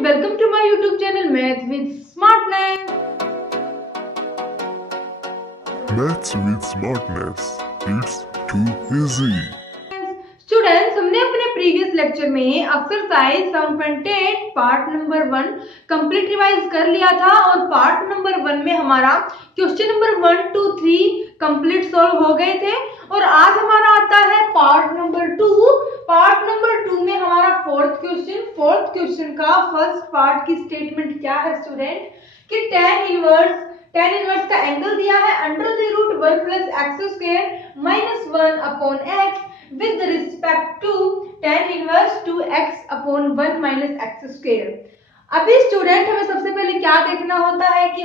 welcome to my YouTube channel Math with Smartness. Maths with Smartness. It's too easy. Students, हमने अपने previous lecture में exercise 7.8 part number 1 complete revise कर लिया था और part number 1 में हमारा क्वेश्चन नंबर 1 2 3 कंप्लीट सॉल्व हो गए थे और आज हमारा आता है पार्ट नंबर 2। पार्ट नंबर 2 में हमारा फोर्थ क्वेश्चन का फर्स्ट पार्ट की स्टेटमेंट क्या है स्टूडेंट कि tan इनवर्स का एंगल दिया है under the root 1 plus x square minus 1 upon x with respect to tan inverse 2x upon 1 minus x square। अभी स्टूडेंट हमें सबसे पहले क्या देखना होता है कि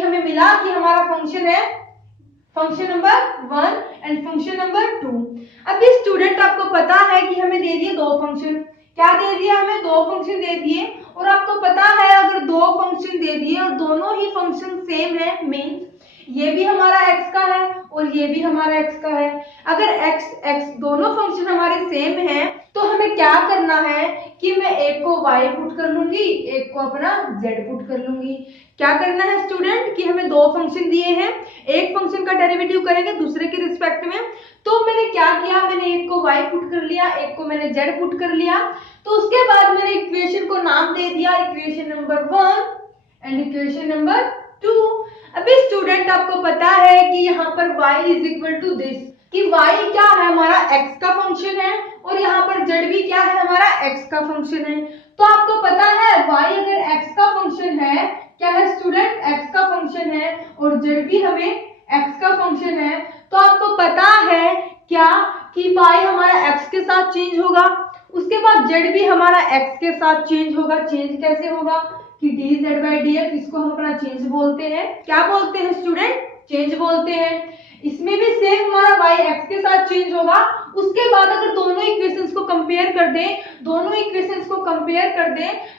हमें मिला कि हमारा फंक्शन है function number 1 and function number 2। अभी स्टूडेंट आपको पता है कि हमें दे दिए दो फंक्शन, क्या दे दिया, हमें दो फंक्शन दे दिए और आपको पता है अगर दो फंक्शन दे दिए और दोनों ही फंक्शन सेम है मींस ये भी हमारा x का है और ये भी हमारा x का है। अगर x दोनों फंक्शन हमारे सेम हैं तो हमें क्या करना है कि मैं एक को y पुट कर लूंगी, एक को अपना z पुट कर लूंगी। क्या करना है स्टूडेंट कि हमें दो फंक्शन दिए हैं, एक फंक्शन का डेरिवेटिव करेंगे दूसरे के रिस्पेक्ट में। तो मैंने क्या किया, मैंने एक को y पुट कर लिया, एक को मैंने z पुट कर लिया। तो उसके बाद मैंने इक्वेशन को नाम दे दिया equation number 1 and equation number 2। अभी स्टूडेंट आपको पता है कि यहाँ पर y is equal to this कि y क्या है हमारा x का फंक्शन है और यहाँ पर z भी क्या है हमारा x का फंक्शन है। तो आपको पता है y अगर x का फंक्शन है, क्या है स्टूडेंट x का फंक्शन है और z भी हमें x का फंक्शन है, तो आपको पता है क्या कि y हमारा x के साथ चेंज होगा, उसके बाद z भी हमारा x के साथ चेंज होगा। चेंज कैसे होगा कि dz by dx, इसको हम अपना चेंज बोलते हैं। क्या बोलते हैं स्टूडेंट? चेंज बोलते हैं। इसमें भी सेम हमारा y x के साथ चेंज होगा। उसके बाद अगर दोनों इक्वेशंस को कंपेयर कर दें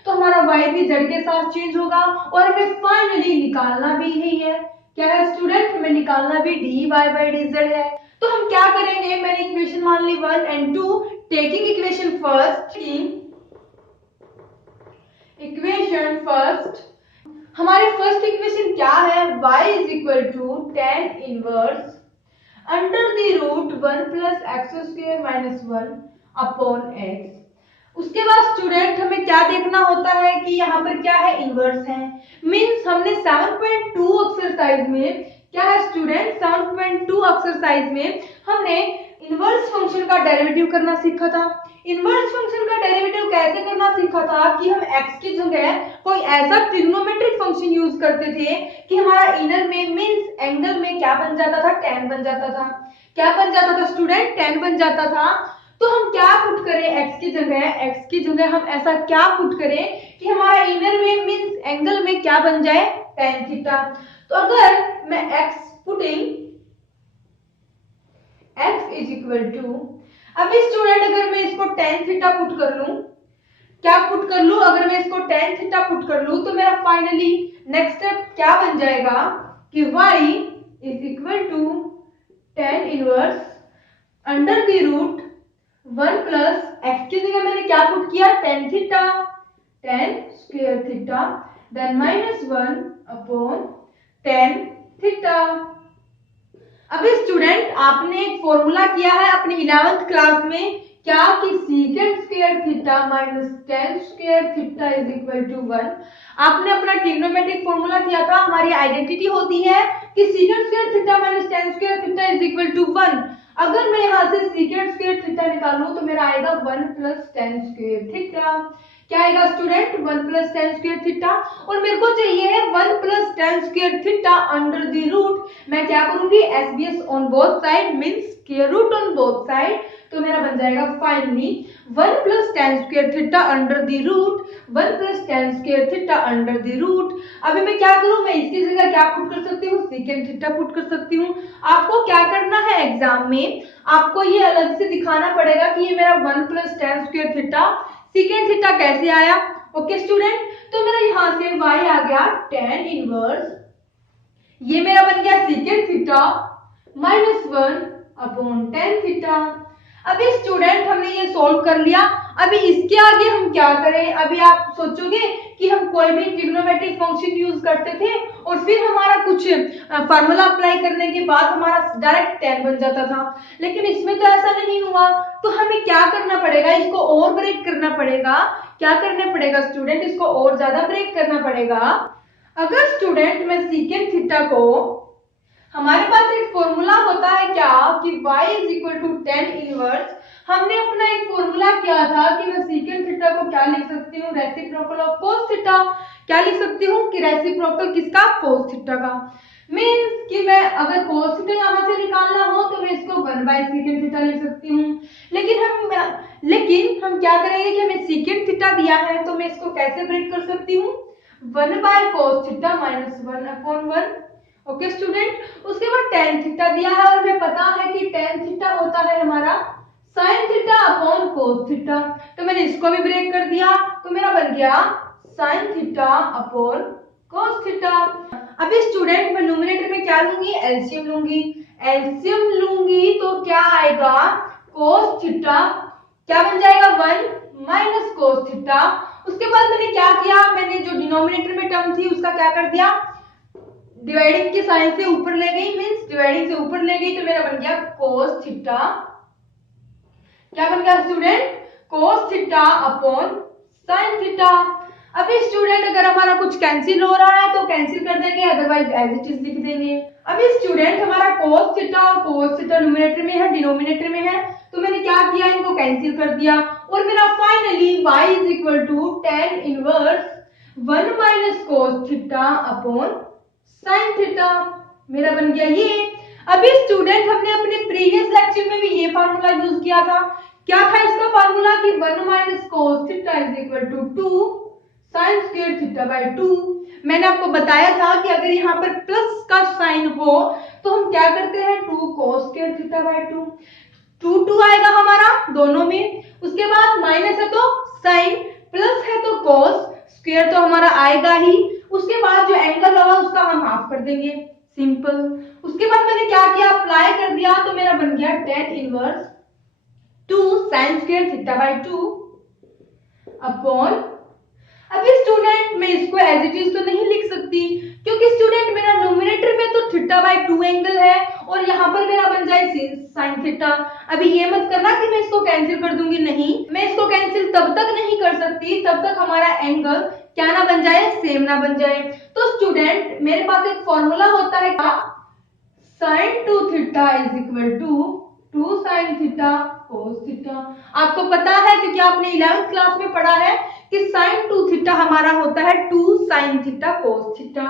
तो हमारा y भी z के साथ चेंज होगा और हमें फाइनली निकालना भी यही है। क्या है स्टूडेंट? हमें निकालना भी dy by dz है। तो हम क्या करेंगे, मैंने इक्वेशन मान ली 1 एंड 2, टेकिंग इक्वेशन फर्स्ट हमारी फर्स्ट इक्वेशन क्या है, y is equal to tan inverse under the root 1 plus x square minus 1 upon x। उसके बाद स्टूडेंट हमें क्या देखना होता है कि यहाँ पर क्या है, इनवर्स है। मींस हमने 7.2 एक्सरसाइज में क्या है स्टूडेंट, 7.2 एक्सरसाइज में हमने इनवर्स फंक्शन का डेरिवेटिव करना सीखा था। इनवर्स फंक्शन का डेरिवेटिव कैसे करना सीखा था कि हम x की जगह कोई ऐसा ट्रिग्नोमेट्रिक फंक्शन यूज करते थे कि हमारा इनर में मींस एंगल में क्या बन जाता था, tan बन जाता था। क्या बन जाता था स्टूडेंट? tan बन जाता था। तो हम क्या पुट करें x की जगह हम ऐसा क्या पुट करें कि हमारा इनर में मींस एंगल में क्या बन जाए, tan थीटा। तो अगर मैं x putting x is equal to, अभी स्टूडेंट अगर मैं इसको tan थीटा पुट कर लूं, क्या पुट कर लूं, अगर मैं इसको tan थीटा पुट कर लूं तो मेरा फाइनली नेक्स्ट स्टेप क्या बन जाएगा कि y is equal to tan inverse under the root 1 plus x की जगह मैंने क्या पुट किया, tan theta, tan square theta then minus 1 अपॉन tan थीटा। अभी स्टूडेंट आपने एक फॉर्मूला किया है अपनी 11th क्लास में क्या कि secant square theta minus tan square theta is equal to 1। आपने अपना ट्रिग्नोमेट्रिक फॉर्मूला किया था, हमारी आइडेंटिटी होती है कि secant square theta minus tan square theta is equal to 1। अगर मैं यहाँ से सीकेंट स्क्वायर थीटा निकालूं तो मेरा आएगा 1 प्लस tan स्क्वायर थीटा। क्या आएगा student? 1 plus tan square theta. और मेरे को चाहिए है 1 plus tan square theta under the root, मैं क्या करूंगी, SBS on both side means square root on both side. तो मेरा बन जाएगा finally 1 plus tan square theta under the root 1 plus tan square theta under the root. अभी मैं क्या करूं, मैं इसकी जगह क्या पुट कर सकती हूँ, सेकेंड थीटा पुट कर सकती हूँ। आपको क्या करना है एग्जाम में, आपको ये अलग से दिखाना पड़ेगा कि ये मेरा 1 plus tan square theta second theta कैसे आया। ओके स्टूडेंट, तो मेरा यहाँ से y आ गया tan इनवर्स, ये मेरा बन गया सेकेंड थीटा माइनस 1 अपॉन tan थीटा। अभी स्टूडेंट हमने ये सॉल्व कर लिया। अभी इसके आगे हम क्या करें? अभी आप सोचोगे कि हम कोई भी ट्रिग्नोमेट्रिक फंक्शन यूज करते थे और फिर हमारा कुछ फार्मूला अप्लाई करने के बाद हमारा डायरेक्ट tan बन जाता था, लेकिन इसमें तो ऐसा नहीं हुआ। तो हमें क्या करना पड़ेगा? इसको और ब्रेक करना पड़ेगा। क्या करना पड़ेगा स्टूडेंट? इसको और ज्यादा ब्रेक करना पड़ेगा। अगर स्टूडेंट मैं सीकेंट थीटा को, हमारे पास एक फॉर्मूला होता है क्या कि y is equal to tan inverse. हमने अपना एक फॉर्मूला किया था कि मैं सीकेंट थीटा को क्या लिख सकती हूँ? Reciprocal of cos theta. क्या लिख सकती हूँ कि रेसिप्रोकल किसका? cos थीटा का। मींस कि मैं अगर cos थीटा यहाँ से निकालना हो तो मैं इसको 1 बाय सीकेंट थीटा लिख सकती हूँ। लेकिन हम क्या करेंगे कि हमें सीकेंट थीटा दिया है तो मैं इसको कैसे ब्रेक कर सकती हूँ? 1 by cos theta minus 1 upon 1। Okay student, उसके बाद tan थीटा दिया है और हमें पता है कि tan थीटा होता है हमारा sin theta upon cos theta. तो मैंने इसको भी ब्रेक कर दिया तो मेरा बन गया sin theta upon cos theta. अभी स्टूडेंट मैं न्यूमरेटर में क्या लूंगी? एलसीएम लूंगी। एलसीएम लूंगी तो क्या आएगा? cos थीटा क्या बन जाएगा? 1 माइनस cos थीटा। उसके बाद मैंने क्या किया? मैंने जो डिनोमिनेटर में टर्म थी उसका क्या कर दिया? डिवाइडिंग के साइन से ऊपर ले गई, मींस डिवाइडिंग से ऊपर ले गई तो मेरा बन गया cos थीटा। क्या बन गया student? cos theta upon sin theta. अभी स्टूडेंट अगर हमारा कुछ कैंसिल हो रहा है तो कैंसिल कर देंगे, अदरवाइज एज इट इज लिख देंगे। अभी स्टूडेंट हमारा cos थीटा और cos थीटा न्यूमरेटर में है, डिनोमिनेटर में है, तो मैंने क्या किया? इनको कैंसिल कर दिया और मेरा finally y is equal to tan inverse 1 minus cos theta upon sin theta. मेरा बन गया ये। अभी स्टूडेंट हमने अपने प्रीवियस लेक्चर में भी ये फार्मूला यूज किया था। क्या था इसका फार्मूला? कि 1 minus cos theta is equal to 2 sin square theta by 2। मैंने आपको बताया था कि अगर यहाँ पर प्लस का साइन हो तो हम क्या करते हैं? 2 cos स्क्वायर थीटा बाय 2। 2 आएगा हमारा दोनों में। उसके बाद माइनस है तो साइन, प्लस है तो cos, स्क्वायर तो हमारा आएगा ही। उसके बाद जो एंगल होगा उसका हम हाफ कर देंगे, सिंपल। उसके बाद मैंने क्या किया? अप्लाई कर दिया तो मेरा बन गया tan inverse 2 sin square theta by 2 upon. अभी स्टूडेंट मैं इसको एज इट इज तो नहीं लिख सकती क्योंकि स्टूडेंट मेरा न्यूमरेटर में तो थीटा बाय 2 एंगल है और यहाँ पर मेरा बन जाए sin थीटा। अभी ये मत करना कि मैं इसको कैंसिल कर दूंगी, नहीं, मैं इसको कैंसिल तब तक नहीं कर सकती तब तक हमारा एंगल क्या ना बन जाए? सेम ना बन जाए। तो स्टूडेंट मेरे पास एक फॉर्मूला होता है क्या? sin 2 theta is equal to 2 sin theta cos theta. आपको पता है क्योंकि आपने 11th क्लास में पढ़ा है कि sin 2 थीटा हमारा होता है 2 sin थीटा cos थीटा।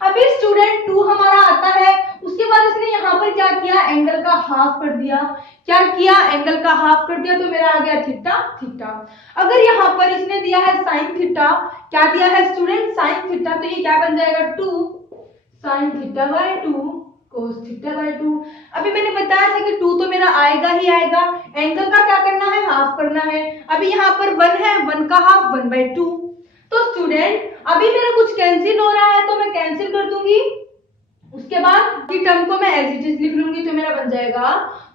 अभी स्टूडेंट 2 हमारा आता है, उसके बाद इसने यहाँ पर क्या किया? एंगल का हाफ कर दिया। क्या किया? एंगल का हाफ कर दिया तो मेरा आ गया थीटा थीटा। अगर यहाँ पर इसने दिया है sin थीटा, क्या दिया है स्टूडेंट? sin थीटा, तो ये क्या बन जाएगा? 2 sin theta by 2 cos theta by 2। अभी मैंने बताया था कि 2 तो मेरा आएगा ही आएगा, एंगल का क्या करना है? हाफ करना है। अभी यहाँ पर 1 है, 1 का हाफ 1 बाय 2। तो स्टूडेंट अभी मेरा कुछ कैंसिल हो रहा है तो मैं कैंसिल कर दूंगी। उसके बाद की टर्म को मैं एज इट इज लिख लूंगी तो मेरा बन जाएगा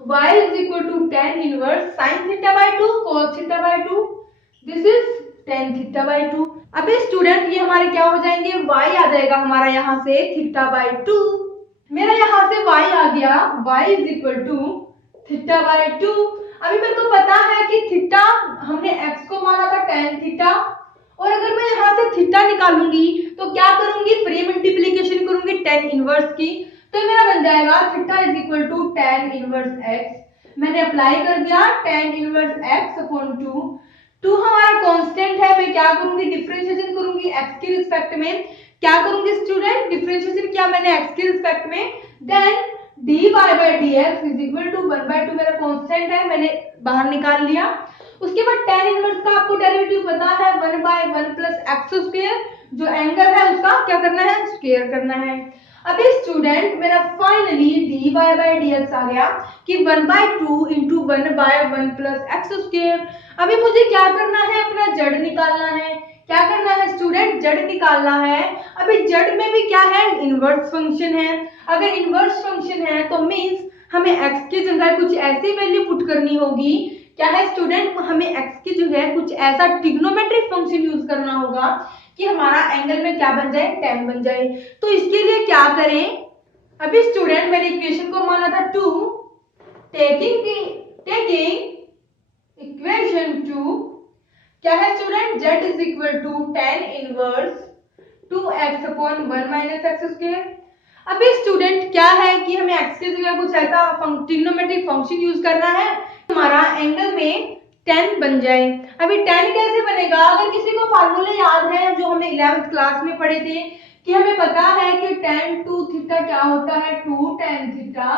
y is equal to tan inverse sin theta by 2 cos theta by 2। This is tan theta by 2। अभी स्टूडेंट ये हमारे क्या हो जाएंगे? y आ जाएगा हमारा यहाँ से थीटा बाय 2। मेरा यहाँ से y आ गया, y is equal to theta by 2। अभी मेरे को पता है कि थीटा हमने x को माना था tan थीटा, और अगर मैं यहाँ से थीटा निकालूंगी तो क्या करूंगी? प्री मल्टीप्लीकेशन करूंगी tan इनवर्स की, तो मेरा बन जाएगा theta is equal to tan inverse x। मैंने अप्लाई कर दिया tan इनवर्स x अपॉन 2। 2 हमारा कांस्टेंट है, मैं क्या करूंगी? डिफरेंशिएशन करूंगी x के रिस्पेक्ट में। क्या करूंगी स्टूडेंट? डिफरेंशिएशन किया मैंने x के रिस्पेक्ट में, then dy by dx is equal to 1 by 2 मेरा कांस्टेंट है, मैंने बाहर निकाल लिया। उसके बाद tan इनवर्स का आपको डेरिवेटिव पता है 1 बाय 1 प्लस एक्स स्क्वायर, जो एंगल है उसका क्या करना है? स्क्वायर करना है। अभी स्टूडेंट मेरा फाइनली dy बाय dx आ गया कि 1 by 2 into 1 by 1 plus x square. अभी मुझे क्या करना है? अपना जड़ निकालना है। क्या करना है स्टूडेंट? जड़ निकालना है। अभी जड़ में भी क्या है? इनवर्स फंक्शन है। अगर इनवर्स फंक्शन है तो मींस हमें x की जगह कुछ ऐसी वैल्यू पुट करनी होगी। क्या है स्टूडेंट, हमें x की जगह कुछ ऐसा ट्रिग्नोमेट्रिक फंक्शन यूज करना होगा कि हमारा एंगल में क्या बन जाए, tan बन जाए। तो इसके लिए क्या करें, अभी स्टूडेंट मैंने इक्वेशन को माना था 2, टेकिंग इक्वेशन 2, क्या है student, z is equal to tan inverse 2x upon 1 minus x square. अभी स्टूडेंट क्या है कि हमें x की जगह कुछ ऐसा ट्रिग्नोमेट्रिक फंक्शन यूज करना है हमारा एंगल में tan बन जाए। अभी tan कैसे बनेगा, अगर किसी को फार्मूले याद है जो हमने 11th क्लास में पढ़े थे कि हमें पता है कि tan 2 थीटा क्या होता है, 2 tan theta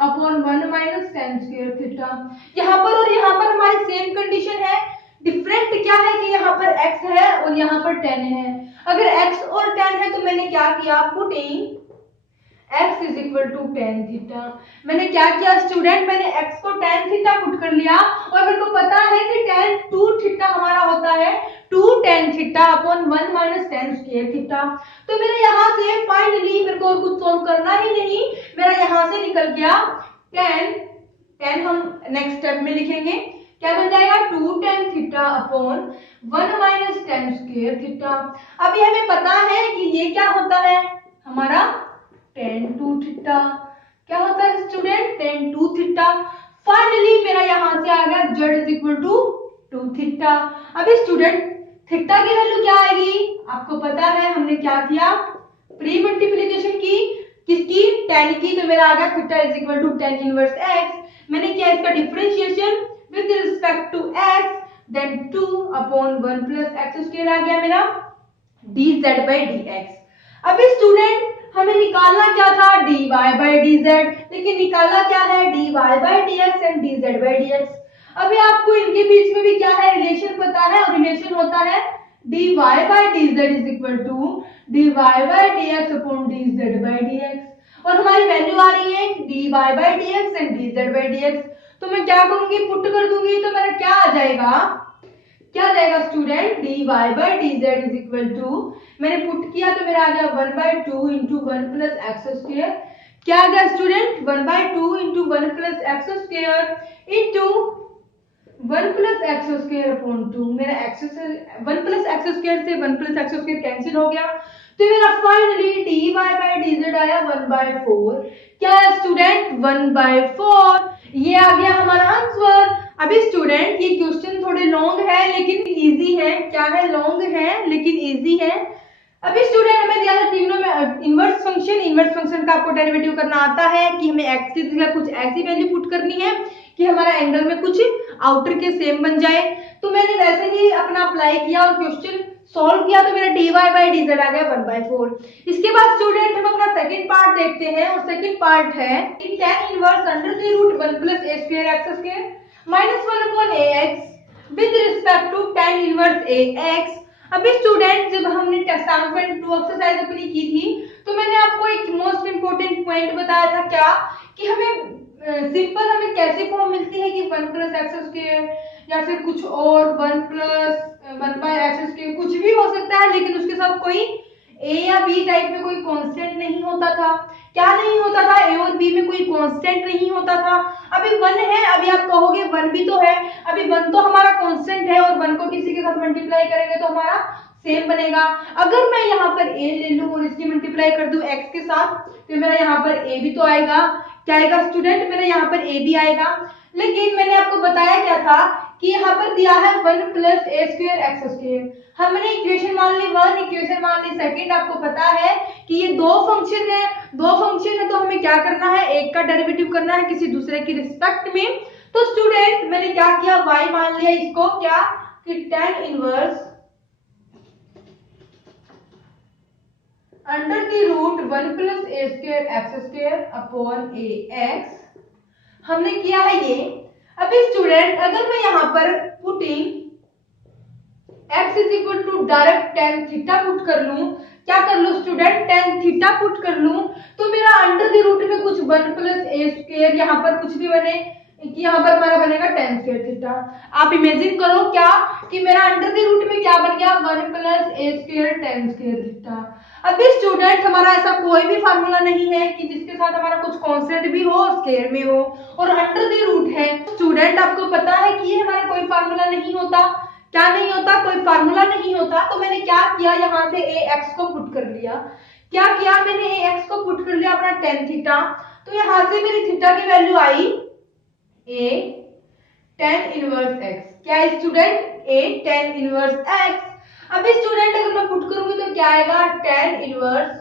upon 1 minus tan square theta. यहाँ पर और यहाँ पर हमारी सेम कंडीशन है, डिफरेंट क्या है कि यहाँ पर x है और यहाँ पर tan है। अगर x और tan है तो मैंने क्या किया, putting x is equal to tan theta. मैंने क्या किया स्टूडेंट, मैंने x को tan थीटा पुट कर लिया और मेरे को पता है कि tan 2 थीटा हमारा होता है 2 tan theta upon 1 minus tan square theta. तो मेरे यहाँ से फाइनली मेरे को और कुछ सॉल्व करना ही नहीं, मेरा यहाँ से निकल गया tan हम नेक्स्ट स्टेप में लिखेंगे, क्या बन जाएगा 2 tan theta upon 1 minus tan square theta. अभी हमें पता है कि ये क्या होता है हमारा tan 2 थीटा। क्या होता है स्टूडेंट, tan 2 थीटा। फाइनली मेरा यहां से आ गया z is equal to 2 theta. अभी स्टूडेंट थीटा की वैल्यू क्या आएगी, आपको पता है हमने क्या किया, प्री मल्टीप्लिकेशन की किसकी, tan की, तो मेरा आ गया theta is equal to tan inverse x। मैंने किया इसका differentiation with respect to x, then 2 upon 1 plus x square आ गया मेरा dz by dx। अभी स्टूडेंट हमें निकालना क्या था, dy by dz, लेकिन निकाला क्या है dy by dx and dz by dx। अभी आपको इनके बीच में भी क्या है, रिलेशन पता है, और रिलेशन होता है dy by dz is equal to dy by dx upon dz by dx। और हमारी वैल्यू आ रही है dy by dx and dz by dx। तो मैं क्या करूंगी, पुट कर दूंगी, तो मेरा क्या आ जाएगा, क्या जाएगा student, dy by dz is equal to, मैंने पुट किया तो मेरा आ गया 1 by 2 into 1 plus x square. क्या आ गया student, 1 by 2 into 1 plus x square into 1 plus x square upon 2। मेरा एक्स 1 प्लस एक्स स्क्वायर से 1 प्लस एक्स स्क्वायर कैंसिल हो गया, तो मेरा फाइनली dy by dz आया 1 by 4। क्या है स्टूडेंट, 1 by 4। ये आ गया हमारा आंसर। अभी स्टूडेंट ये क्वेश्चन थोड़े लॉन्ग है लेकिन इजी है। क्या है, लॉन्ग है लेकिन इजी है। अभी स्टूडेंट हमें दिया था इनवर्स फंक्शन का आपको डेरिवेटिव करना आता है कि हमें x की जगह कुछ ऐसी वैल्यू पुट करनी है कि हमारा एंगल में कुछ आउटर के सेम बन जाए। तो मैंने वैसे ही अपना अप्लाई किया और क्वेश्चन सॉल्व किया, तो मेरा dy by dz आ गया 1 by 4। इसके बाद स्टूडेंट हम अपना सेकंड पार्ट देखते हैं, और सेकंड पार्ट है कि tan inverse under the root 1 plus a square x square minus 1 upon ax with respect to tan inverse ax। अभी स्टूडेंट जब हमने असाइनमेंट 2 एक्सरसाइज अपनी की थी, तो मैंने आपको एक मोस्ट इंपोर्टेंट पॉइंट बताया था, क्या कि हमें सिंपल हमें कैसी फॉर्म मिलती है कि 1 प्लस एक्स स्क्वायर या फिर कुछ और 1 प्लस 1 बाय एक्स स्क्वायर, कुछ भी हो सकता है, लेकिन उसके साथ कोई a या b टाइप में कोई कांस्टेंट नहीं होता था। क्या नहीं होता था, a और b में कोई कांस्टेंट नहीं होता था। अभी 1 है, अभी आप कहोगे 1 भी तो है, अभी 1 तो हमारा कांस्टेंट है और 1 को किसी के साथ मल्टीप्लाई करेंगे तो हमारा सेम बनेगा। अगर मैं यहाँ पर a ले लूं और इसकी मल्टीप्लाई कर दूं x के साथ, तो मेरा यहाँ पर a भी तो आएगा। क्या आएगा स्टूडेंट, मेरा यहाँ पर a भी आएगा। लेकिन मैंने आपको बताया क्या था कि यहाँ पर दिया है 1 plus a square x square. हमने इक्वेशन मान ली 1, इक्वेशन मान ली सेकंड। आपको पता है कि ये दो फंक्शन है, तो हमें क्या करना है, एक का डेरिवेटिव करना है किसी दूसरे की रिस्पेक्ट में। तो स्टूडेंट मैंने क्या किया, y मान लिया इसको, क्या कि tan inverse under the root 1 plus a square x square upon ax हमने किया है ये। अभी स्टूडेंट अगर मैं यहाँ पर putting x is equal to direct tan theta put कर लूं, क्या कर लूं स्टूडेंट, tan थीटा पुट कर लूं, तो मेरा अंडर द रूट में कुछ 1 प्लस a स्क्वायर यहाँ पर कुछ भी बने कि यहाँ पर हमारा बनेगा tan स्क्वायर थीटा। आप इमेजिन करो क्या कि मेरा अंडर द रूट में क्या बन गया, 1 plus a square tan square theta. अभी स्टूडेंट हमारा ऐसा कोई भी फार्मूला नहीं है कि जिसके साथ हमारा कुछ कांस्टेंट भी हो, स्क्वायर में हो और अंडर द रूट है। स्टूडेंट आपको पता है कि ये हमारा कोई फार्मूला नहीं होता। क्या नहीं होता? कोई फार्मूला नहीं होता। तो मैंने क्या किया, यहाँ से ax को पुट कर लिया। क्या किया मैंने, ax को पुट कर लिया अपना tan थीटा। तो यहाँ से मेरी थीटा की वैल्यू आई a tan इनवर्स x। क्या है student? a tan inverse x। अभी स्टूडेंट अगर मैं पुट करूंगी तो क्या आएगा, tan inverse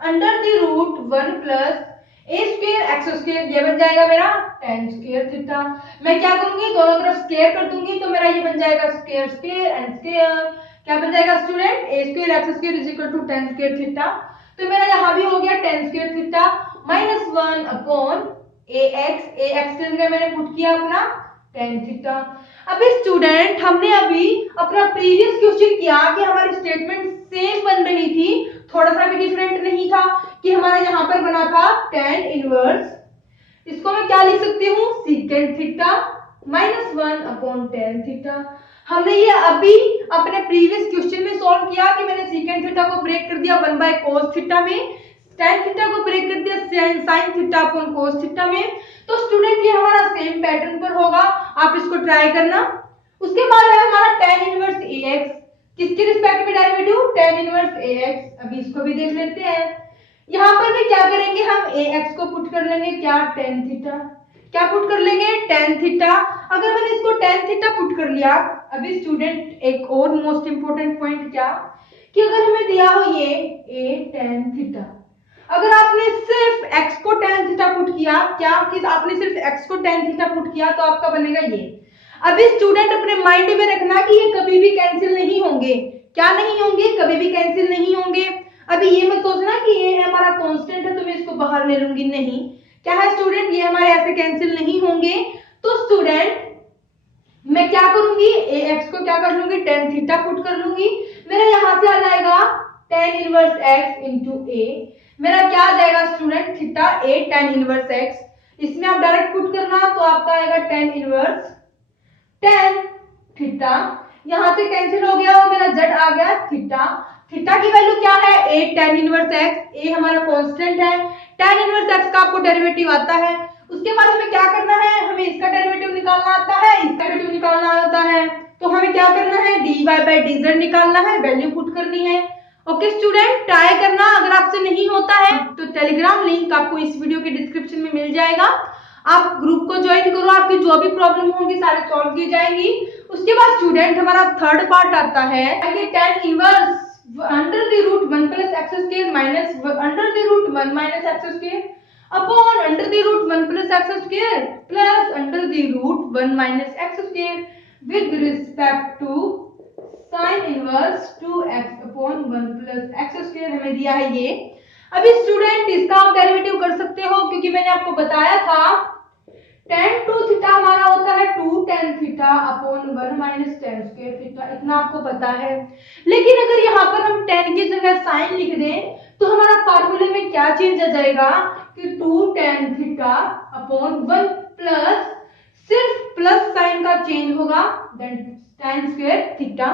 under the root 1 plus a square x square, ये बन जाएगा मेरा tan स्क्वायर थीटा। मैं क्या करूंगी, दोनों तरफ स्क्वायर कर दूंगी तो मेरा ये बन जाएगा स्क्वायर स्क्वायर एंड स्क्वायर। क्या बन जाएगा student? a square x square is equal to tan square theta. तो मेरा यहाँ भी हो गया tan square theta minus 1 upon ax के जगह मैंने पुट किया अपना tan थीटा। अभी स्टूडेंट हमने अभी अपना प्रीवियस क्वेश्चन किया कि हमारी स्टेटमेंट सेम बन रही थी, थोड़ा सा भी डिफरेंट नहीं था कि हमारा यहाँ पर बना था tan इनवर्स, इसको मैं क्या लिख सकती हूँ, सीकेंट थीटा माइनस 1 अपॉन tan थीटा। हमने ये अभी अपने प्रीवियस क्वेश्चन में सॉल्व किया कि मैंने सीकेंट थीटा को ब्रेक कर दिया 1 बाय cos थीटा में, tan थीटा को ब्रेक कर दिया sin theta upon cos theta में। तो स्टूडेंट ये हमारा सेम पैटर्न पर होगा, आप इसको ट्राई करना। उसके बाद है हमारा tan इनवर्स ax, किसके रिस्पेक्ट में डेरिवेटिव, tan इनवर्स ax। अभी इसको भी देख लेते हैं। यहाँ पर भी क्या करेंगे, हम ax को पुट कर लेंगे क्या, tan थीटा। क्या पुट कर लेंगे, tan थीटा। अगर मैंने इसको tan थीटा पुट कर लिया, अभी स्टूडेंट एक और मोस्ट इंपोर्टेंट पॉइंट क्या, कि अगर हमें दिया हो ये a tan थीटा, अगर आपने सिर्फ x को tan थीटा पुट किया, क्या कि आपने सिर्फ x को tan थीटा पुट किया तो आपका बनेगा ये। अभी स्टूडेंट अपने माइंड में रखना कि ये कभी भी कैंसिल नहीं होंगे। क्या नहीं होंगे, कभी भी कैंसिल नहीं होंगे। अभी ये मत सोचना कि ये हमारा कांस्टेंट है तो मैं इसको बाहर ले लूंगी, नहीं। क्या है स्टूडेंट, ये हमारे ऐसे कैंसिल नहीं होंगे। तो स्टूडेंट मैं क्या करूंगी, ax को क्या कर लूंगी, tan थीटा पुट कर लूंगी। मेरा यहाँ से आ जाएगा tan inverse x into a। मेरा क्या आ जाएगा student, theta a tan inverse x। इसमें आप डायरेक्ट पुट करना तो आपका आएगा tan इनवर्स tan थीटा। यहाँ से कैंसिल हो गया और मेरा z आ गया थीटा। थीटा की वैल्यू क्या है, a tan inverse x। a हमारा कांस्टेंट है, tan इनवर्स x का आपको डेरिवेटिव आता है। उसके बाद हमें क्या करना है, हमें इसका डेरिवेटिव निकालना आता है, इसका डेरिवेटिव निकालना आता है। तो हमें क्या करना है, dy बाय dz निकालना है, वैल्यू पुट करनी है। ओके स्टूडेंट, ट्राई करना। अगर आपसे नहीं होता है तो टेलीग्राम लिंक आपको इस वीडियो के डिस्क्रिप्शन में मिल जाएगा, आप ग्रुप को ज्वाइन करो, आपकी जो भी प्रॉब्लम होंगी सारे सॉल्व की जाएंगी। उसके बाद स्टूडेंट हमारा थर्ड पार्ट आता है कि tan inverse under the root 1 plus x square minus under the root 1 minus x square upon under the root 1 plus x square plus under the root 1 minus x square with respect to sine inverse 2x upon 1 plus x square हमें दिया है ये। अभी student इसका आप derivative कर सकते हो, क्योंकि मैंने आपको बताया था tan 2 थीटा हमारा होता है 2 tan theta upon 1 minus tan square theta, इतना आपको पता है। लेकिन अगर यहाँ पर हम tan की जगह साइन लिख दें तो हमारा फार्मूले में क्या चेंज आ जाएगा कि 2 tan थीटा अपॉन 1 प्लस, सिर्फ प्लस साइन का चेंज होगा, देन tan स्क्वायर थीटा।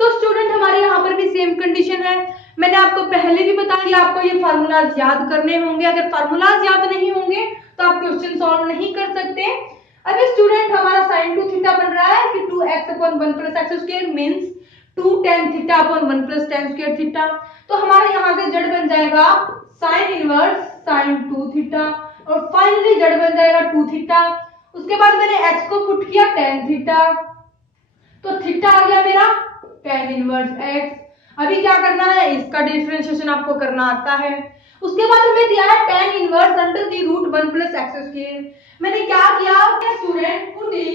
तो स्टूडेंट हमारे यहाँ पर भी सेम कंडीशन है। मैंने आपको पहले भी बता दिया, आपको ये फार्मूलाज याद करने होंगे। अगर फार्मूलाज याद नहीं होंगे तो आप क्वेश्चन सॉल्व नहीं कर सकते। अभी स्टूडेंट हमारा sin 2 थीटा बन रहा है कि 2x upon 1 plus x square means 2 tan theta upon 1 plus tan square theta. तो हमारे यहाँ से z बन जाएगा sin इनवर्स sin 2 थीटा और फाइनली z बन जाएगा 2 थीटा। उसके बाद मैंने x को पुट किया tan थीटा, तो थीटा आ गया मेरा tan इनवर्स x। अभी क्या करना है, इसका डिफरेंशिएशन आपको करना आता है। उसके बाद हमें दिया है tan inverse under the root 1 plus x square. मैंने क्या किया student, putting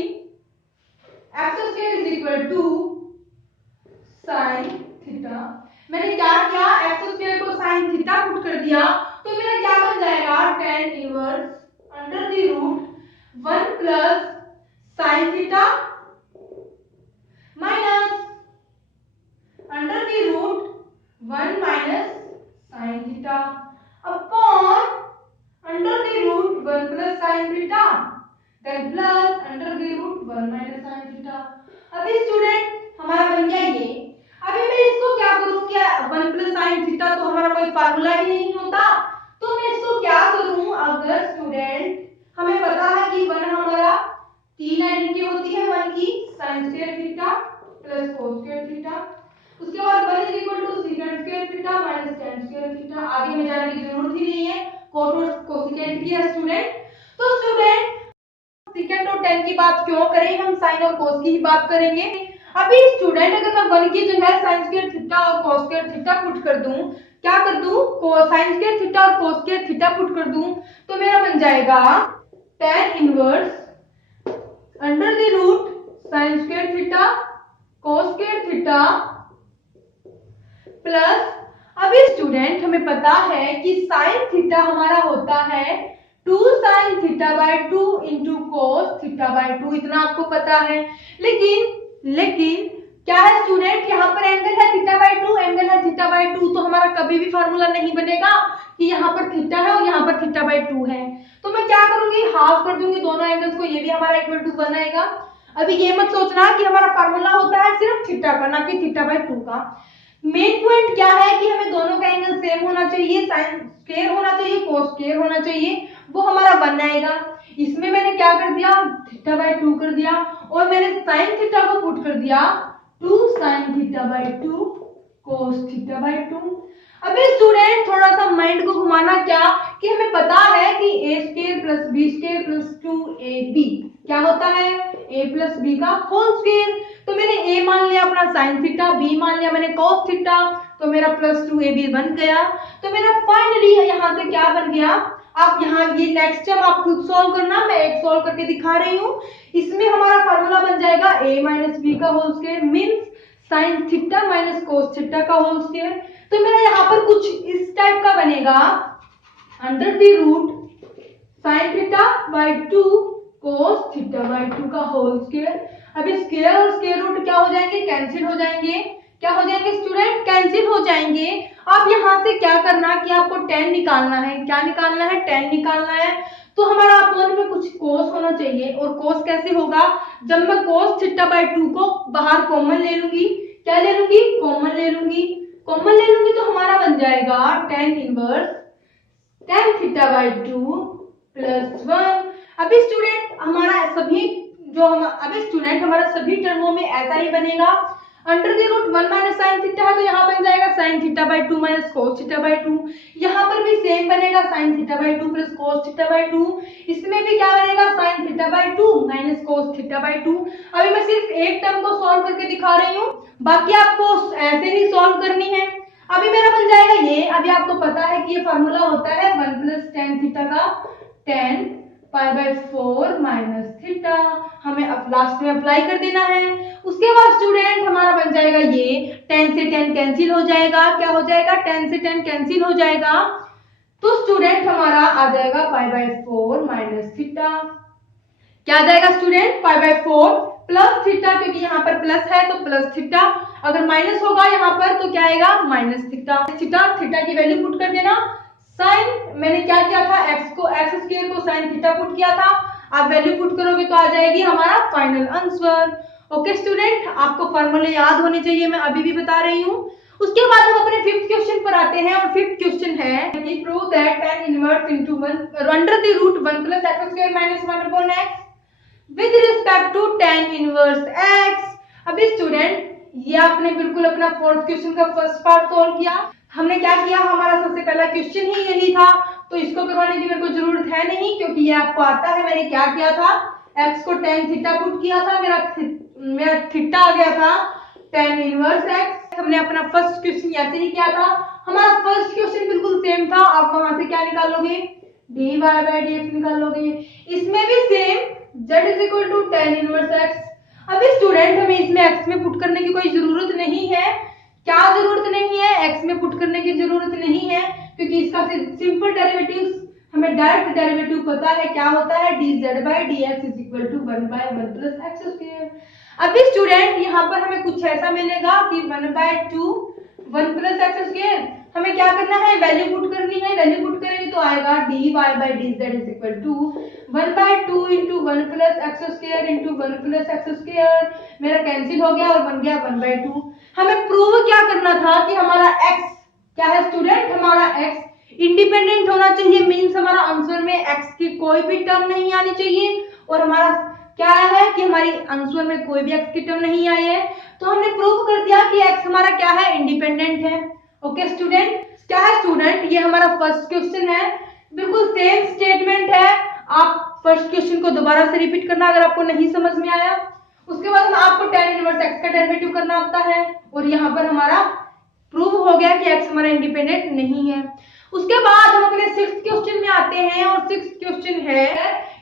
x square is equal to sin theta. मैंने क्या किया, एक्स स्क्वायर को sin थीटा पुट कर दिया तो मेरा क्या बन जाएगा tan inverse under the root 1 plus sin theta minus under the root 1 minus sin theta upon under the root 1 plus sin theta then plus under the root 1 minus sin theta. अभी student हमारा बन गया ये। अभी मैं इसको क्या करूं, क्या 1 प्लस sin थीटा तो हमारा कोई फार्मूला ही नहीं होता। तो मैं इसको क्या करूं, अगर स्टूडेंट हमें पता है कि 1 हमारा 3 आइडेंटिटी होती है 1 की, sin square theta plus cos square theta, उसके बाद 1 is equal to secant square theta minus tan square theta. आगे में जाने की जरूरत ही नहीं है, cot और cosecant की है स्टूडेंट। तो स्टूडेंट secant और tan की बात क्यों करें, हम sin और cos की ही बात करेंगे। अभी स्टूडेंट अगर मैं 1 की जगह sin स्क्वायर थीटा और cos स्क्वायर थीटा पुट कर दूं, क्या कर दूं, sin स्क्वायर थीटा और cos स्क्वायर थीटा पुट कर दूं, तो मेरा बन जाएगा tan inverse under the root sin square theta cos square theta plus, अभी स्टूडेंट हमें पता है कि sin थीटा हमारा होता है 2 sin theta by 2 into cos theta by 2, इतना आपको पता है। लेकिन क्या है स्टूडेंट, यहाँ पर एंगल है थीटा बाय 2, एंगल है थीटा बाय 2, तो हमारा कभी भी फार्मूला नहीं बनेगा कि यहाँ पर थीटा है और यहाँ पर थीटा बाय 2 है। तो मैं क्या करूंगी, हाफ कर दूंगी दोनों एंगल्स को, ये भी हमारा इक्वल टू 1 आएगा। अभी ये मत सोचना कि हमारा फार्मूला होता है सिर्फ थीटा का, ना कि थीटा बाय 2 का। मेन पॉइंट क्या है कि हमें दोनों का एंगल सेम होना चाहिए, साइन स्क्वायर होना चाहिए, cos स्क्वायर होना चाहिए, वो हमारा 1 आएगा। इसमें मैंने क्या कर दिया, थीटा बाय 2 कर दिया और मैंने साइन थीटा को पुट कर दिया 2 sin theta by 2 cos theta by 2। अभी स्टूडेंट थोड़ा सा माइंड को घुमाना, क्या कि हमें पता है कि a square plus b square plus 2ab क्या होता है, a प्लस b का होल स्क्वायर। तो मैंने a मान लिया अपना sin थीटा, b मान लिया मैंने cos थीटा, तो मेरा प्लस 2ab बन गया। तो मेरा फाइनली यहाँ से क्या बन गया, आप यहाँ ये नेक्स्ट स्टेप आप खुद सॉल्व करना, मैं एक सॉल्व करके दिखा रही हूँ। इसमें हमारा फार्मूला बन जाएगा a माइनस बी का whole square means sine theta minus cos theta का होल स्क्वायर। तो मेरा यहाँ पर कुछ इस टाइप का बनेगा, under the root sine theta by 2 cos theta by 2 का होल स्क्वायर। अभी स्क्वायर और स्क्वायर रूट क्या हो जाएंगे, कैंसिल हो जाएंगे। क्या हो जाएंगे स्टूडेंट, कैंसिल हो जाएंगे। आप यहाँ से क्या करना कि आपको tan निकालना है, क्या निकालना है, tan निकालना है। तो हमारा अपॉन में कुछ cos होना चाहिए, और cos कैसे होगा, जब मैं cos थीटा बाय 2 को बाहर कॉमन ले लूंगी, क्या ले लूंगी, कॉमन ले लूंगी। कॉमन ले लूंगी तो हमारा बन जाएगा tan inverse tan theta by 2 plus 1। अभी स्टूडेंट हमारा सभी टर्मों में ऐसा ही बनेगा, under the root 1 minus sine theta है तो यहाँ बन जाएगा sine theta by 2 minus cos theta by 2। यहाँ पर भी सेम बनेगा sine theta by 2 plus cos theta by 2। इसमें भी क्या बनेगा, sine theta by 2 minus cos theta by 2। अभी मैं सिर्फ एक टर्म को सॉल्व करके दिखा रही हूँ, बाकी आपको ऐसे ही सॉल्व करनी है। अभी मेरा बन जाएगा ये, अभी आपको पता है कि ये फॉर्मूला होता है 1 प्लस tan थीटा का, tan pi by 4 minus theta, हमें अब लास्ट में अप्लाई कर देना है। उसके बाद स्टूडेंट हमारा बन जाएगा ये, tan से tan कैंसिल हो जाएगा, क्या हो जाएगा, tan से tan कैंसिल हो जाएगा। तो स्टूडेंट हमारा आ जाएगा पाई बाय 4 माइनस थीटा, क्या आ जाएगा student, pi by 4 plus theta, क्योंकि यहाँ पर प्लस है तो प्लस थीटा, अगर माइनस होगा यहाँ पर तो क्या आएगा, माइनस थीटा। थीटा की वैल्यू पुट कर देना। साइन मैंने क्या किया था, एक्स स्क्वायर को साइन थीटा पुट किया था, आप वैल्यू पुट करोगे तो आ जाएगी हमारा फाइनल आंसर। ओके स्टूडेंट, आपको फॉर्मूले याद होने चाहिए, मैं अभी भी बता रही हूँ। उसके बाद हम अपने फिफ्थ क्वेश्चन पर आते हैं, और फिफ्थ क्वेश्चन है कि prove that tan inverse into 1 under the root 1 plus x square minus 1 upon x with respect to tan inverse x। अभी स्टूडेंट ये आपने बिल्कुल अपना फोर्थ क्वेश्चन का फर्स्ट पार्ट सॉल्व किया। हमने क्या किया, हमारा सबसे पहला क्वेश्चन ही यही था, तो इसको करवाने की मेरे को जरूरत है नहीं, क्योंकि ये आपको आता है। मैंने क्या किया था, x को tan थीटा पुट किया था, मेरा थीटा आ गया था tan इनवर्स x। हमने अपना फर्स्ट क्वेश्चन ऐसे ही किया था, हमारा फर्स्ट क्वेश्चन बिल्कुल सेम था। आप वहां से क्या निकाल लोगे, dy बाय dx निकाल लोगे। इसमें भी same, z is equal to tan inverse x। अभी स्टूडेंट हमें इसमें x में पुट करने की कोई जरूरत नहीं है। क्या जरूरत नहीं है, x में पुट करने की जरूरत नहीं है, क्योंकि इसका सिंपल डेरिवेटिव हमें डायरेक्ट डेरिवेटिव पता है, क्या होता है, dz by dx is equal to 1 by 1 plus x square. अभी स्टूडेंट यहाँ पर हमें कुछ ऐसा मिलेगा कि 1 बाय 2 1 प्लस एक्स स्क्वायर। हमें क्या करना है, वैल्यू पुट करनी है। वैल्यू पुट करेंगे तो आएगा dy by dz is equal to 1 by 2 into 1 plus x square into 1 plus x square. मेरा कैंसिल हो गया और बन गया 1 बाय 2। हमें प्रूव क्या करना था कि हमारा x क्या है स्टूडेंट, हमारा x इंडिपेंडेंट होना चाहिए, मीन्स हमारा आंसर में x की कोई भी टर्म नहीं आनी चाहिए। और हमारा क्या है कि हमारी आंसर में कोई भी x की टर्म नहीं आई है, तो हमने प्रूव कर दिया कि x हमारा क्या है, इंडिपेंडेंट है। ओके स्टूडेंट, क्या है स्टूडेंट, ये हमारा फर्स्ट क्वेश्चन है, बिल्कुल सेम स्टेटमेंट है। आप फर्स्ट क्वेश्चन को दोबारा से रिपीट करना अगर आपको नहीं समझ में आया। उसके बाद आपको tan इनवर्स x का डेरिवेटिव करना आता है, और यहाँ पर हमारा प्रूव हो गया कि x हमारा इंडिपेंडेंट नहीं है। उसके बाद हम अपने सिक्स्थ क्वेश्चन में आते हैं, और सिक्स्थ क्वेश्चन है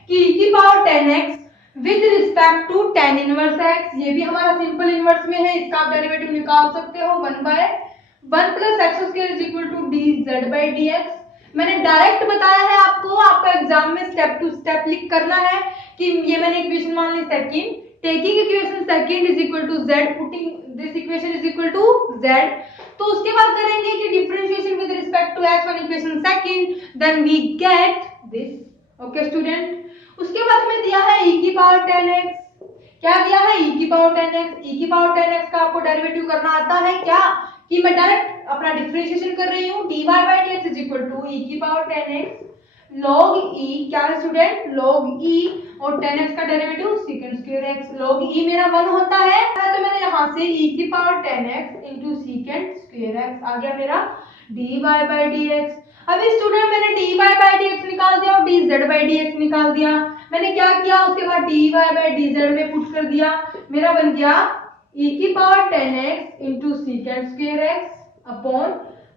कि e की power 10x with respect to tan inverse x। ये भी हमारा सिंपल इनवर्स में है, इसका आप डेरिवेटिव निकाल सकते हो 1/1 plus x square is equal to dz/dx। मैंने डायरेक्ट बताया है आपको, आपका एग्जाम में स्टेप टू स्टेप लिख करना है कि ये मैंने इक्वेशन मान ली second, taking equation second is equal to z, putting this equation is equal to z। तो उसके बाद करेंगे कि differentiation with respect to x on equation second, then we get this. Okay student, उसके बाद हमें दिया है e की पावर 10x। क्या दिया है, e की पावर 10x। e की पावर 10x का आपको डेरिवेटिव करना आता है क्या, कि मैं डायरेक्ट अपना डिफरेंशिएशन कर रही हूँ, dy/dx is equal to e की पावर 10x log e। क्या है स्टूडेंट, log e, और 10x का derivative secant square x। log e मेरा 1 होता है, तो मैंने यहाँ से e की power 10x into secant square x आ गया मेरा dy/dx। अभी स्टूडेंट मैंने dy/dx निकाल दिया और dz/dx निकाल दिया। मैंने क्या किया, उसके बाद dy/dz में पुट कर दिया, मेरा बन गया e की power 10x into secant square x upon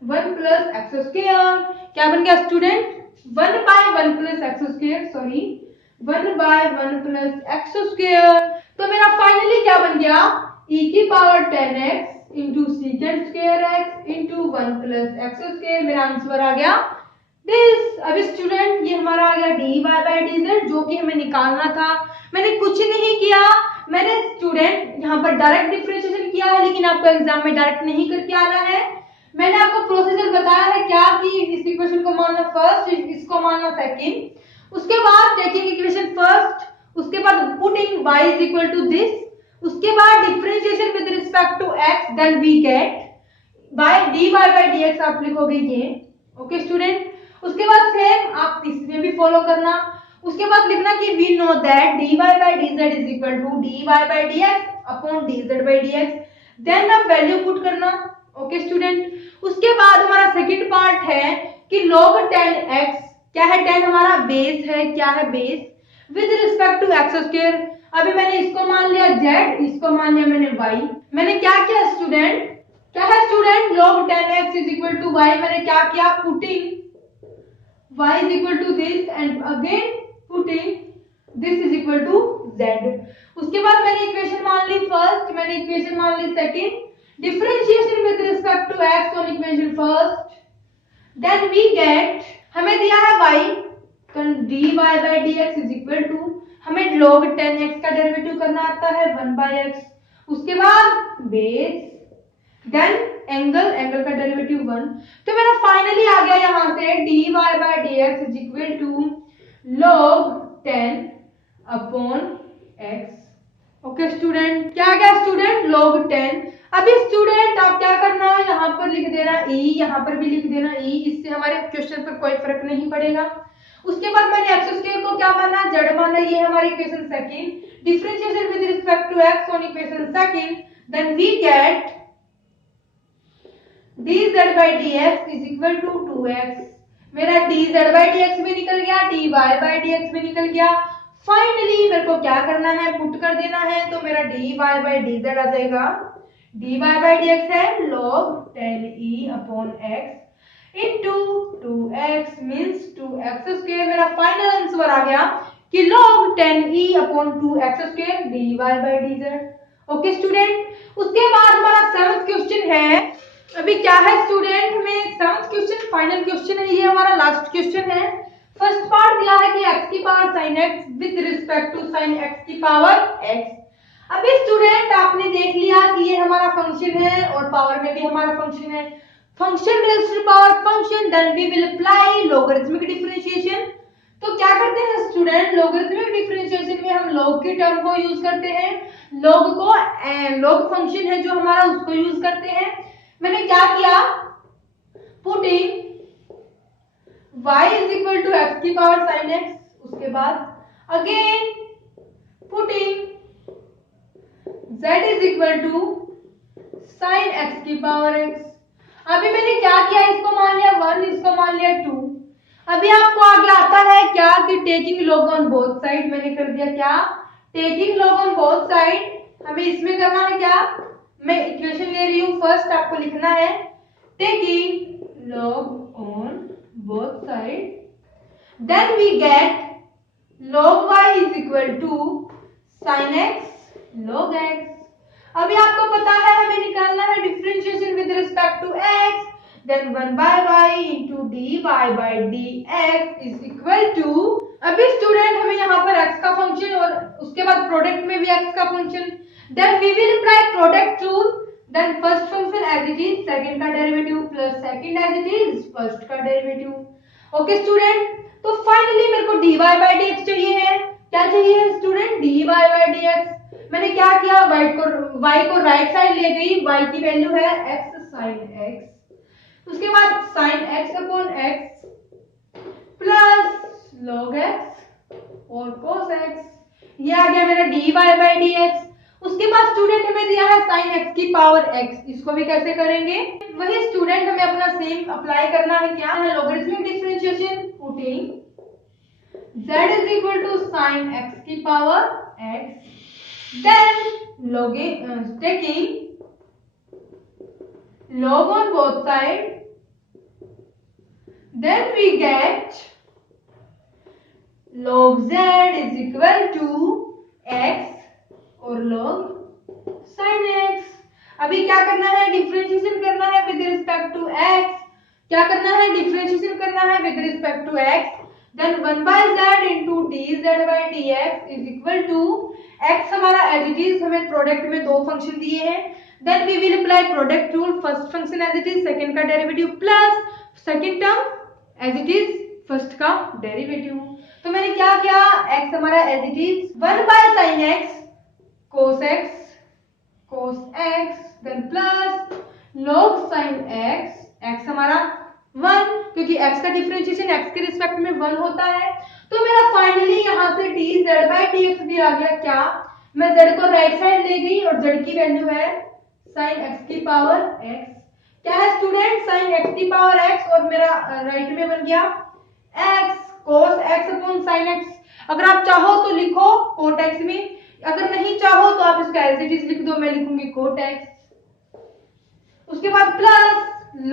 1 plus x square. क्या बन गया student, 1/1 plus x square, sorry 1/1 plus x square. तो मेरा फाइनली क्या बन गया, e की power 10x into secant square x into 1 plus x square. मेरा आंसर आ गया दिस। अब स्टूडेंट ये हमारा आ गया dy/dz, जो कि हमें निकालना था। मैंने कुछ नहीं किया, मैंने स्टूडेंट यहाँ पर डायरेक्ट डिफरेंशिएशन किया है, लेकिन आपको एग्जाम में डायरेक्ट नहीं करके आना है। मैंने आपको प्रोसीजर बताया है क्या, कि इस इक्वेशन को मानना फर्स्ट, इसको मानना सेकंड, उसके बाद टेकिंग इक्वेशन फर्स्ट, उसके बाद putting y is equal to this, उसके बाद differentiation with respect to x, then we get by dy/dx आप लिखोगे ये। ओके स्टूडेंट, उसके बाद सेम आप इसमें भी फॉलो करना। उसके बाद लिखना कि we know that dy/dz is equal to dy/dx upon dz/dx, then आप वैल्यू पुट करना। ओके स्टूडेंट, उसके बाद हमारा सेकंड पार्ट है कि log 10x, क्या है 10 हमारा बेस है, क्या है base, with respect to x square. अभी मैंने इसको मान लिया z, इसको मान लिया मैंने y। मैंने क्या किया स्टूडेंट, क्या है student, log 10x is equal to y। मैंने क्या किया, putting y is equal to this and again putting this is equal to z। उसके बाद मैंने इक्वेशन मान ली फर्स्ट, मैंने इक्वेशन मान ली second, differentiation with respect to x on equation first, then we get, हमें दिया है y, तो dy/dx इज इक्वल टू, हमें log 10x का डेरिवेटिव करना आता है 1/x, उसके बाद बेस, देन एंगल का डेरिवेटिव 1। तो मेरा फाइनली आ गया यहाँ से dy/dx is equal to log 10 upon x। Okay student, क्या गया स्टूडेंट, log 10। अभी स्टूडेंट आप क्या करना है, यहाँ पर लिख देना e, यहाँ पर भी लिख देना e, इससे हमारे क्वेश्चन पर कोई फर्क नहीं पड़ेगा। उसके बाद मैंने एक्स स्क्वायर को क्या माना, z माना, ये हमारी equation second, differentiation with respect to x on equation second, then we get dz/dx is equal to 2x। मेरा dz/dx भी निकल गया, dy/dx भी निकल गया। फाइनली मेरे को क्या करना है, पुट कर देना है, तो मेरा dy/dz आ जाएगा, dy/dx है log 10e upon x into 2x means 2x square. मेरा फाइनल आंसर आ गया कि log 10e upon 2x square dy/dz। Okay student, उसके बाद हमारा सेवंथ क्वेश्चन है। अभी क्या है स्टूडेंट, हमें सेवंथ क्वेश्चन फाइनल क्वेश्चन है, ये हमारा लास्ट क्वेश्चन है। फर्स्ट पार्ट दिया है कि x की power sin x with respect to sin x की पावर x। अभी स्टूडेंट आपने देख लिया कि ये हमारा फंक्शन है और पावर में भी हमारा फंक्शन है, function raised to power function, then we will apply logarithmic differentiation. तो क्या करते हैं स्टूडेंट, लॉगरिथमिक डिफरेंशिएशन में हम log की टर्म को यूज करते हैं, log को log फंक्शन है जो हमारा उसको यूज करते हैं। मैंने क्या किया, putting y is equal to x की पावर साइन x, उसके बाद again putting z is equal to sine x की पावर x। अभी मैंने क्या किया, इसको मान लिया 1, इसको मान लिया 2। अभी आपको आगे आता है क्या कि taking log on both side, मैंने कर दिया क्या, taking log on both side. हमें इसमें करना है क्या, मैं इक्वेशन ले रही हूं, फर्स्ट आपको लिखना है taking log on both side, then we get log y is equal to sin x log x। अभी आपको पता है हमें निकालना है differentiation with respect to x, then 1 by y into dy by dx is equal to, अभी student हमें यहाँ पर x का फंक्शन और उसके बाद प्रोडक्ट में भी x का function, then we will apply product rule, then first function as it is second का derivative plus second as it is first का डेरिवेटिव। ओके स्टूडेंट, तो फाइनली मेरे को dy by dx चाहिए है, क्या चाहिए स्टूडेंट, dy by dx। मैंने क्या किया, y को राइट साइड ले गई, y की वैल्यू है x sin x, उसके बाद sin x upon x plus log x और cos x, ये आ गया मेरा dy by dx। उसके बाद स्टूडेंट हमें दिया है sin x की पावर x, इसको भी कैसे करेंगे, वही स्टूडेंट हमें अपना सेम अप्लाई करना है, क्या है logarithmic differentiation, putting z is equal to sin x की power x, then taking log on both sides, then we get log z is equal to x और log sin x। अभी क्या करना है, डिफरेंशिएशन करना है विद रिस्पेक्ट टू x, क्या करना है, डिफरेंशिएशन करना है with respect to x, then 1 by z into dz by dx is equal to x हमारा एज इट इज, हमें प्रोडक्ट में दो फंक्शन दिए हैं, then we will apply product rule, first function as it is second का derivative plus second term as it is first का derivative. तो मैंने क्या किया, x हमारा as it is 1 by sin x cos x then plus log sin x, x हमारा 1 क्योंकि x का डिफरेंशिएशन x के रिस्पेक्ट में 1 होता है। तो मेरा फाइनली यहाँ से dz by dx भी आ गया, क्या मैं z को राइट साइड ले गई और z की वैल्यू है sin x की पावर x, क्या है स्टूडेंट sin x की पावर x और मेरा राइट में बन गया x cos x upon sin x। अगर आप चाहो तो लिखो cot x में, अगर नहीं चाहो तो आप इसका एज इट इज लिख दो, मैं लिखूंगी cot x, उसके बाद प्लस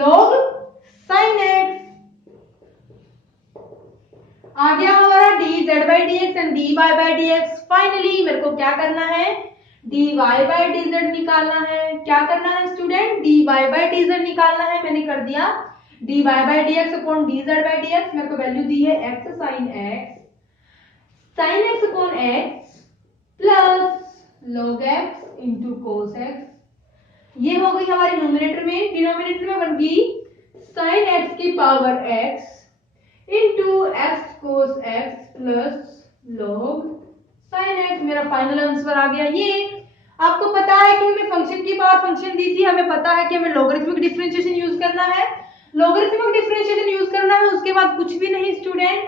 log sin x, आ गया हमारा dz by dx and dy by dx। Finally मेरे को क्या करना है, dy by dz निकालना है, क्या करना है स्टूडेंट, dy by dz निकालना है, मैंने कर दिया dy by dx upon dz by dx, मेरे को वैल्यू दी है x sin x upon x plus log x into cos x, ये हो गई हमारी न्यूमरेटर में, डिनोमिनेटर में बन गई sin x की power x into x cos x plus log sin x, मेरा फाइनल आंसर आ गया ये। आपको पता है कि हमें फंक्शन की पावर फंक्शन दी थी, हमें पता है कि हमें लॉगरिथमिक डिफरेंशिएशन यूज करना है, लॉगरिथमिक डिफरेंशिएशन यूज करना है, उसके बाद कुछ भी नहीं स्टूडेंट,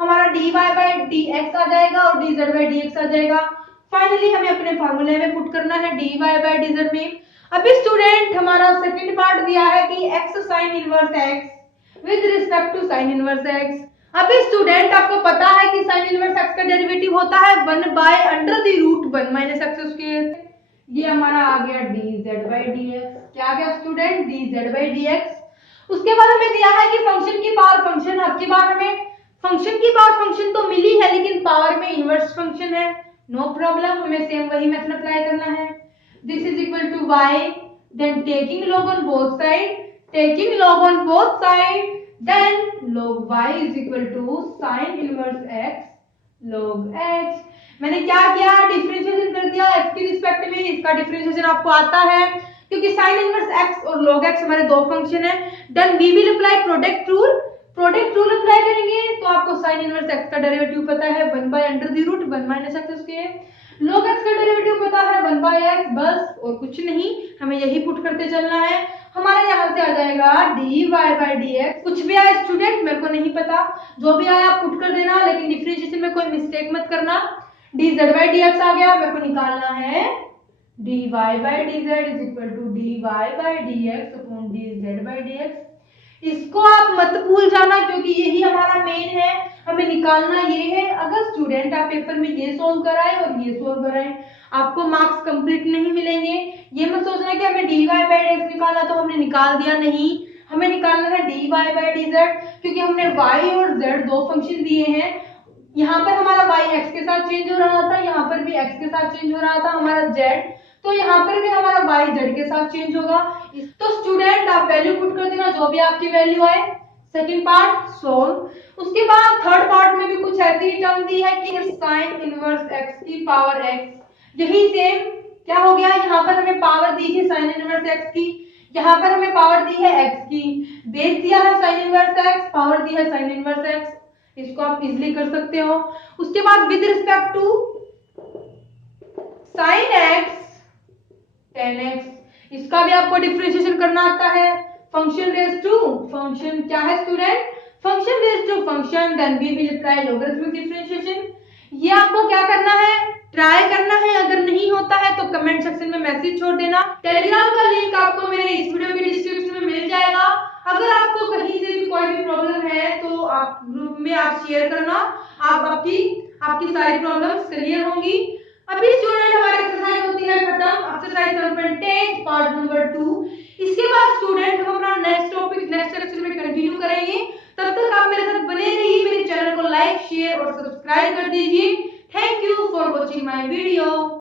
हमारा dy by dx आ जाएगा और dz by dx आ जाएगा। फाइनली हमें अपने फार्मूले में पुट करना है dy by dz में। अभी स्टूडेंट हमारा सेकंड पार्ट दिया है कि x sin inverse x with respect to sin inverse x। अभी स्टूडेंट आपको पता है कि sin इनवर्स x का डेरिवेटिव होता है 1 by under the root 1 minus x square, ये हमारा आ गया dz by dx, क्या आ गया स्टूडेंट dz by dx। उसके बाद हमें दिया है कि फंक्शन की पावर फंक्शन, अब की बार हमें फंक्शन की पावर फंक्शन तो मिली है लेकिन पावर में इनवर्स फंक्शन है, नो प्रॉब्लम, हमें सेम वही मेथड अप्लाई करना है। This is equal to y, then taking log on both side, taking log on both side, then log y is equal to sin inverse x log x। मैंने क्या किया, differentiation कर दिया x के respect में, इसका डिफरेंशिएशन आपको आता है क्योंकि sin इनवर्स x और log x हमारे दो फंक्शन है। Then we will apply product rule apply करेंगे तो आपको sin इनवर्स x का डेरिवेटिव पता है 1 by under the root 1 minus x square, log x का डेरिवेटिव पता है 1 by x, बस और कुछ नहीं, हमें यही पुट करते चलना है। हमारा यहाँ से आ जाएगा dy by dx। कुछ भी आया स्टूडेंट मेरे को नहीं पता, जो भी आया आप पुट कर देना, लेकिन डिफरेंशिएशन में कोई मिस्टेक मत करना। dz by dx आ गया, मेरे को निकालना है dy by dz is equal to dy by dx upon dz by dx। इसको आप मत भूल जाना क्योंकि यही हमारा मेन है, हमें निकालना ये है। अगर स्टूडेंट आप पेपर में ये सॉल्व कराए और ये सॉल्व कराए, आपको मार्क्स कंप्लीट नहीं मिलेंगे। ये मत सोचना कि हमें dy by dx निकाला तो हमने निकाल दिया, नहीं, हमें निकालना है dy by dz, क्योंकि हमने y और z दो फंक्शन दिए हैं। यहाँ पर हमारा y x के साथ चेंज हो रहा था, यहाँ पर भी x के साथ चेंज हो रहा था हमारा z, तो यहाँ पर भी हमारा y z के साथ चेंज होगा। तो स्टूडेंट आप वैल्यू पुट कर देना, जो भी आपकी वैल्यू आए। Second part solve. उसके बाद थर्ड पार्ट में भी कुछ ऐसी टर्म दी है कि साइन इनवर्स x की पावर x, यही सेम क्या हो गया, यहाँ पर हमें पावर दी है साइन इनवर्स x की, यहाँ पर हमें पावर दी है x की, बेस दिया है साइन इनवर्स x, पावर दी है साइन इनवर्स x। इसको आप इजीली कर सकते हो। उसके बाद with respect to sine x tan x, इसका भी आपको डिफरेंशिएशन करना आता है। फंक्शन रेज टू फंक्शन क्या है student, function raise to function, then we will try logarithmic differentiation. ये आपको क्या करना है, ट्राई करना है। अगर नहीं होता है तो कमेंट सेक्शन में मैसेज छोड़ देना। टेलीग्राम का लिंक आपको मेरे इस वीडियो के डिस्क्रिप्शन में मिल जाएगा। अगर आपको कहीं से भी कोई भी प्रॉब्लम है तो आप ग्रुप में आप शेयर करना, आप आपकी सारी प्रॉब्लम्स क्लियर होंगी। अभी स्टूडेंट हमारी एक्सरसाइज होती है खत्म, एक्सरसाइज 10.10 पार्ट नंबर 2। इसके बाद स्टूडेंट हम अपना नेक्स्ट टॉपिक नेक्स्ट लेक्चर में कंटिन्यू करेंगे। तब तक आप मेरे साथ बने रहिए, मेरे चैनल को लाइक शेयर और सब्सक्राइब कर दीजिए। Thank you for watching my video.